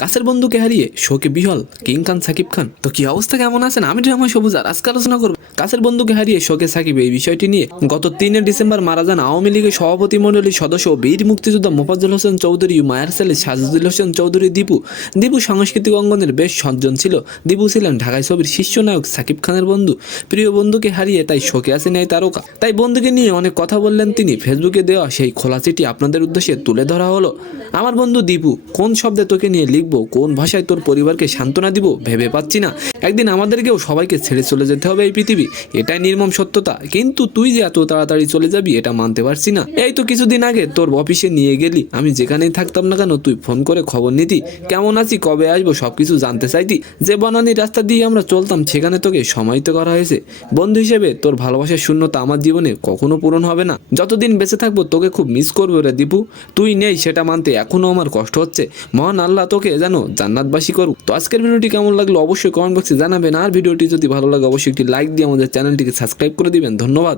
কাছের বন্ধুকে হারিয়ে শোকে বিহল কিং খান সাকিব খান। তো কি অবস্থা, কেমন আছেন? আমি রহমান সবুজ আর আজকে আলোচনা করব কাছের বন্ধুকে হারিয়ে শোকে সাকিব এই বিষয়টি নিয়ে। গত 3 ডিসেম্বর মারা যান আওয়ামী লীগের সভাপতি মণ্ডলীর সদস্য বীর মুক্তিযোদ্ধা মোফাজ্জল হোসেন চৌধুরী, মায়ের ছেলে সাজিদুল হোসেন চৌধুরী দীপু। দীপু সাংস্কৃতিক অঙ্গনের বেশ সজ্জন ছিল। দীপু ছিলেন ঢাকায় ছবির শীর্ষ নায়ক সাকিব খানের বন্ধু। প্রিয় বন্ধুকে হারিয়ে তাই শোকে আছেন এই তারকা। তাই বন্ধুকে নিয়ে অনেক কথা বললেন তিনি। ফেসবুকে দেওয়া সেই খোলা চিঠি আপনাদের উদ্দেশ্যে তুলে ধরা হলো। আমার বন্ধু দীপু, কোন শব্দে তোকে নিয়ে লিখবো, কোন ভাষায় তোর পরিবারকে সান্ত্বনা দিব ভেবে পাচ্ছি না। একদিন আমাদেরকেও সবাইকে ছেড়ে চলে যেতে হবে এই পৃথিবী, এটাই নির্মম সত্যতা। কিন্তু তুই যে এত তাড়াতাড়ি চলে যাবি এটা মানতে পারছি না। এই তো কিছুদিন আগে তোর অফিসে নিয়ে গেলি, আমি যেখানেই থাকতাম না কেন তুই ফোন করে খবর নিতি, কেমন আছি, কবে আসবো সবকিছু জানতে চাইতি। যে বনানী রাস্তা দিয়ে আমরা চলতাম সেখানে তোকে সমাহিত করা হয়েছে। বন্ধু হিসেবে তোর ভালোবাসার শূন্যতা আমার জীবনে কখনো পূরণ হবে না। যতদিন বেঁচে থাকবো তোকে খুব মিস করবো রে দীপু। তুই নেই সেটা মানতে এখনো আমার কষ্ট হচ্ছে। মহান আল্লাহ তোকে যেন জান্নাতবাসী করুক। তো আজকের ভিডিওটি কেমন লাগলো অবশ্যই কমেন্ট বক্সে জানাবেন। আর ভিডিওটি যদি ভালো লাগে অবশ্যই একটি লাইক দিয়ে আমাদের চ্যানেলটিকে সাবস্ক্রাইব করে দিবেন। ধন্যবাদ।